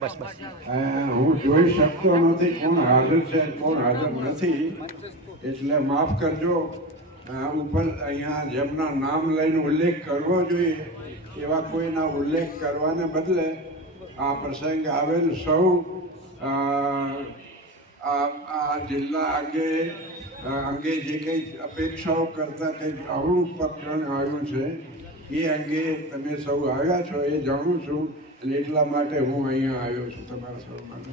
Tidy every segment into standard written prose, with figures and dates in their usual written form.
બસ બસ હું જોઈ શકતો નથી કોણ હાજર છે કોણ હાજર નથી, એટલે માફ કરજો. ઉપર અહીંયા જેમના નામ લઈને ઉલ્લેખ કરવો જોઈએ એવા કોઈના ઉલ્લેખ કરવાને બદલે આ પ્રસંગ આવેલ સૌ આ જિલ્લા અંગે જે કંઈ અપેક્ષાઓ કરતાં કંઈક આવડું પ્રકરણ આવ્યું છે એ અંગે તમે સૌ આવ્યા છો એ જાણું છું, એટલે એટલા માટે હું અહીંયા આવ્યો છું તમારા સૌ માટે.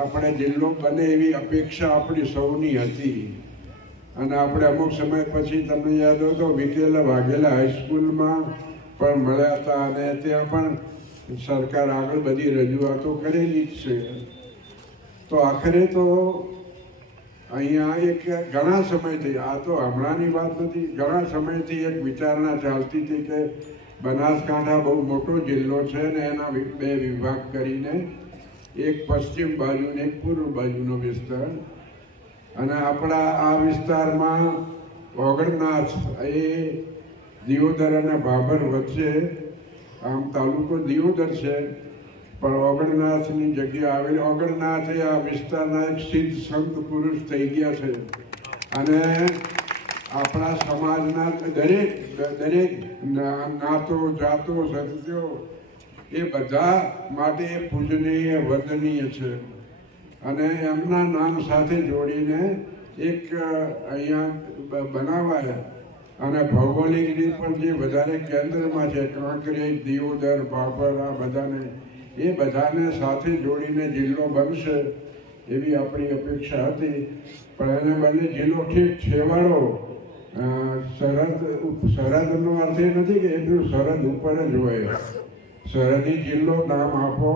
આપણે જિલ્લો બને એવી અપેક્ષા આપણી સૌની હતી, અને આપણે અમુક સમય પછી તમને યાદ હોય તો વિકેલા વાઘેલા હાઈસ્કૂલમાં પણ મળ્યા હતા, અને ત્યાં પણ સરકાર આગળ બધી રજૂઆતો કરેલી જ છે. તો આખરે તો અહીંયા એક ઘણા સમયથી, આ તો હમણાંની વાત નથી, ઘણા સમયથી એક વિચારણા ચાલતી હતી કે બનાસકાંઠા બહુ મોટો જિલ્લો છે ને એના બે વિભાગ કરીને એક પશ્ચિમ બાજુ ને એક પૂર્વ બાજુનો વિસ્તાર, અને આપણા આ વિસ્તારમાં ઓગણનાથ એ દિયોદર અને ભાભર વચ્ચે, આમ તાલુકો દિયોદર છે પણ ઓગણનાથની જગ્યા આવેલી. ઓગણનાથ એ આ વિસ્તારના એક સિદ્ધ સંત પુરુષ થઈ ગયા છે, અને આપણા સમાજના દરેક નાતો જાતો સંતો એ બધા માટે પૂજનીય વંદનીય છે, અને એમના નામ સાથે જોડીને એક અહીંયા બનાવાયા. અને ભૌગોલિક રીતે પણ જે વધારે કેન્દ્રમાં છે, કાંકરેજ, દિયોદર, ભાભર, આ બધાને સાથે જોડીને જિલ્લો બનશે એવી આપણી અપેક્ષા હતી. પણ એને બદલે જિલ્લો ઠીક છેવાડો, સરહદનો અર્થ એ નથી કે એટલું સરહદ ઉપર જ હોય. સરહદી જિલ્લો નામ આપો,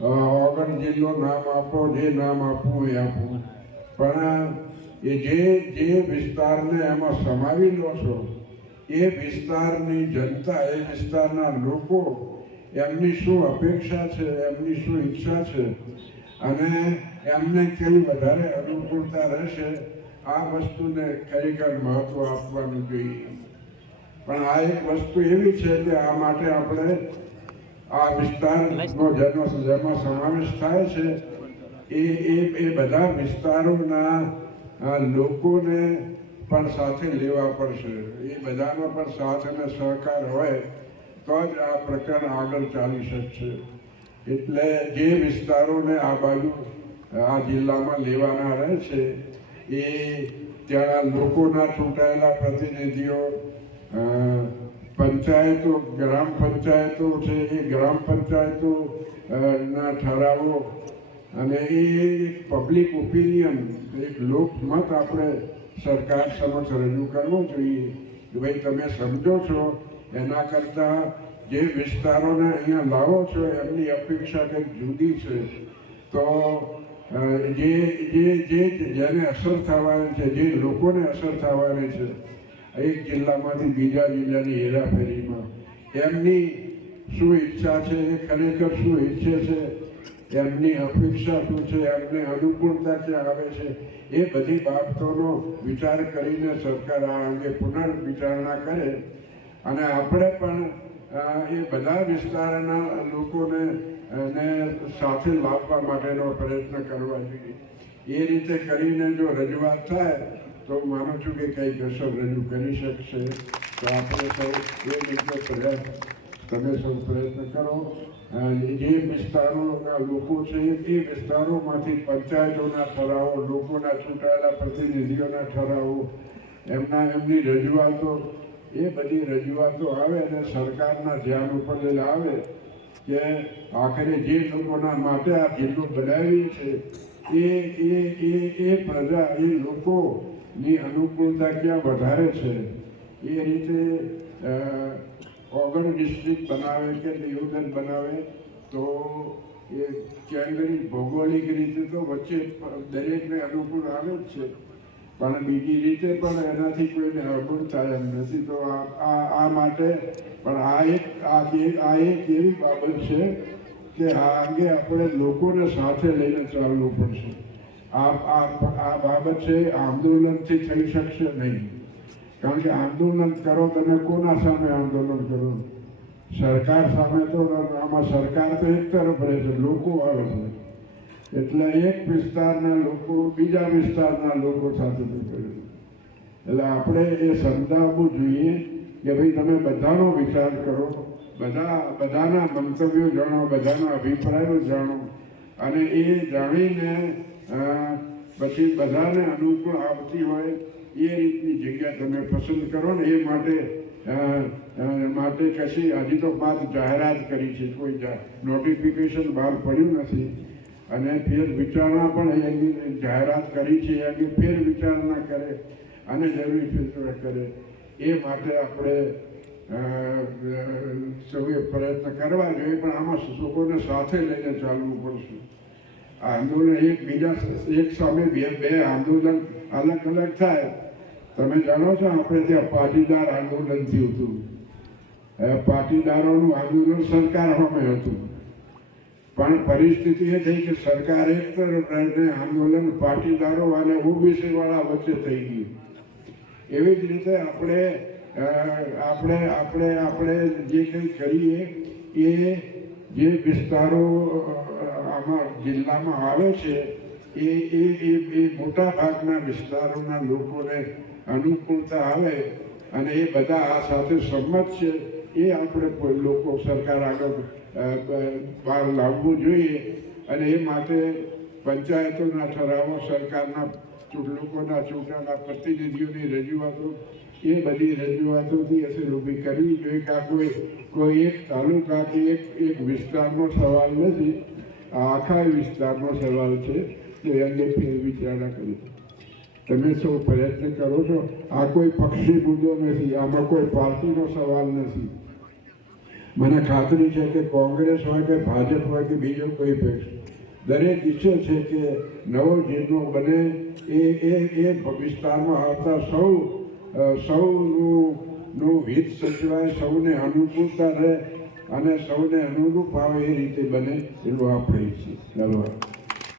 ઓગણ જિલ્લો નામ આપો, જે નામ આપવું એ આપવું, પણ એ જે વિસ્તારને એમાં સમાવી લો છો એ વિસ્તારની જનતા, એ વિસ્તારના લોકો, એમની શું અપેક્ષા છે, એમની શું ઈચ્છા છે, અને એમને કઈ વધારે અનુકૂળતા રહેશે, આ વસ્તુને ખરેખર મહત્વ આપવાનું જોઈએ. પણ આ એક વસ્તુ એવી છે કે આ માટે આપણે આ વિસ્તારનો જેમાં સમાવેશ થાય છે એ બધા વિસ્તારોના લોકોને પણ સાથે લેવા પડશે. એ બધાનો પણ સાથ અને સહકાર હોય તો જ આ પ્રકરણ આગળ ચાલી શકશે. એટલે જે વિસ્તારોને આ બાજુ આ જિલ્લામાં લેવાના રહે છે એ ત્યાં લોકોના ચૂંટાયેલા પ્રતિનિધિઓ, પંચાયતો, ગ્રામ પંચાયતો છે, એ ગ્રામ પંચાયતો ના ઠરાવો, અને એ પબ્લિક ઓપિનિયન, એક લોકમત આપણે સરકાર સમક્ષ રજૂ કરવો જોઈએ કે ભાઈ તમે સમજો છો, એના કરતાં જે વિસ્તારોને અહીંયા લાવો છો એમની અપેક્ષા કંઈક જુદી છે. તો જેને અસર થવાની છે, જે લોકોને અસર થવાની છે એક જિલ્લામાંથી બીજા જિલ્લાની હેરાફેરીમાં, એમની શું ઈચ્છા છે, એ ખરેખર શું ઈચ્છે છે, એમની અપેક્ષા શું છે, એમને અનુકૂળતા ક્યાં આવે છે, એ બધી બાબતોનો વિચાર કરીને સરકાર આ અંગે પુનર્વિચારણા કરે, અને આપણે પણ એ બધા વિસ્તારના લોકોને સાથે લાવવા માટેનો પ્રયત્ન કરવા જોઈએ. એ રીતે કરીને જો રજૂઆત થાય તો માનું છું કે કંઈક અસર રજૂ કરી શકશે. તો આપણે સૌ એ રીતે તમે સૌ પ્રયત્ન કરો. જે વિસ્તારોના લોકો છે એ વિસ્તારોમાંથી પંચાયતોના ઠરાવો, લોકોના ચૂંટાયેલા પ્રતિનિધિઓના ઠરાવો, એમની રજૂઆતો, એ બધી રજૂઆતો આવે અને સરકારના ધ્યાન ઉપર આવે કે આખરે જે લોકોના માટે આ જિલ્લો બનાવી છે એ પ્રજા, એ લોકોની અનુકૂળતા ક્યાં વધારે છે, એ રીતે ઓગણ ડિસ્ટ્રિક્ટ બનાવે કે દિયોદર બનાવે તો એ કેન્દ્રીય ભૌગોલિક રીતે તો વચ્ચે દરેકને અનુકૂળ આવે જ છે, પણ બીજી રીતે પણ એનાથી કોઈને અવગુણ થાય એમ નથી. તો આ માટે પણ આ એક એવી બાબત છે કે આ અંગે આપણે લોકોને સાથે લઈને ચાલવું પડશે. આ બાબત છે આંદોલનથી થઈ શકશે નહીં, કારણ કે આંદોલન કરો તમે કોના સામે આંદોલન કરો? સરકાર સામે તો આમાં સરકાર તો એક તરફ રહે છે, લોકો આવે છે, એટલે એક વિસ્તારના લોકો બીજા વિસ્તારના લોકો સાથે કરે છે. એટલે આપણે એ સમજાવવું જોઈએ કે ભાઈ તમે બધાનો વિચાર કરો, બધાના મંતવ્યો જાણો, બધાના અભિપ્રાયો જાણો, અને એ જાણીને પછી બધાને અનુકૂળ આવતી હોય એ રીતની જગ્યા તમે પસંદ કરો ને. એ માટે કશી હજી તો બાદ જાહેરાત કરી છે, કોઈ નોટિફિકેશન બહાર પડ્યું નથી, અને ફેર વિચારણા પણ એની જાહેરાત કરી છે, એની ફેર વિચારણા કરે અને જરૂરી ફેરફાર કરે. એ માટે આપણે સૌએ પ્રયત્ન કરવા જોઈએ, પણ આમાં લોકોને સાથે લઈને ચાલવું પડશે. આ આંદોલન એક સામે બે આંદોલન અલગ અલગ થાય. તમે જાણો છો આપણે ત્યાં પાટીદાર આંદોલન થયું હતું. પાટીદારોનું આંદોલન સરકાર સામે હતું, પણ પરિસ્થિતિ એ થઈ કે સરકાર એક તરફ રહીને આંદોલન પાટીદારો અને ઓબીસી વાળા વચ્ચે થઈ ગયું. એવી જ રીતે આપણે જે કંઈ કરીએ એ જે વિસ્તારો આમાં જિલ્લામાં આવે છે એ મોટા ભાગના વિસ્તારોના લોકોને અનુકૂળતા આવે અને એ બધા આ સાથે સંમત છે, એ આપણે લોકો સરકાર આગળ બહાર લાવવું જોઈએ. અને એ માટે પંચાયતોના ઠરાવો, સરકારના લોકોના ચૂંટાયેલા પ્રતિનિધિઓની રજૂઆતો, એ બધી રજૂઆતોથી અસર ઊભી કરવી જોઈએ કે આ કોઈ એક તાલુકા કે એક વિસ્તારનો સવાલ નથી, આ આખા વિસ્તારનો સવાલ છે. તો એ અંગે ફેર વિચારણા કરી. તમે સૌ પ્રયત્ન કરો છો. આ કોઈ પક્ષી મુદ્દો નથી, આમાં કોઈ પાર્ટીનો સવાલ નથી. મને ખાતરી છે કે કોંગ્રેસ હોય કે ભાજપ હોય કે બીજો કોઈ પક્ષ, દરેક ઈચ્છે છે કે નવો જિલ્લો બને, એ વિસ્તારમાં આવતા સૌનું હિત સચવાય, સૌને અનુકૂળતા રહે અને સૌને અનુરૂપ આવે એ રીતે બને, એવો આપણે ઈચ્છીએ. ધન્યવાદ.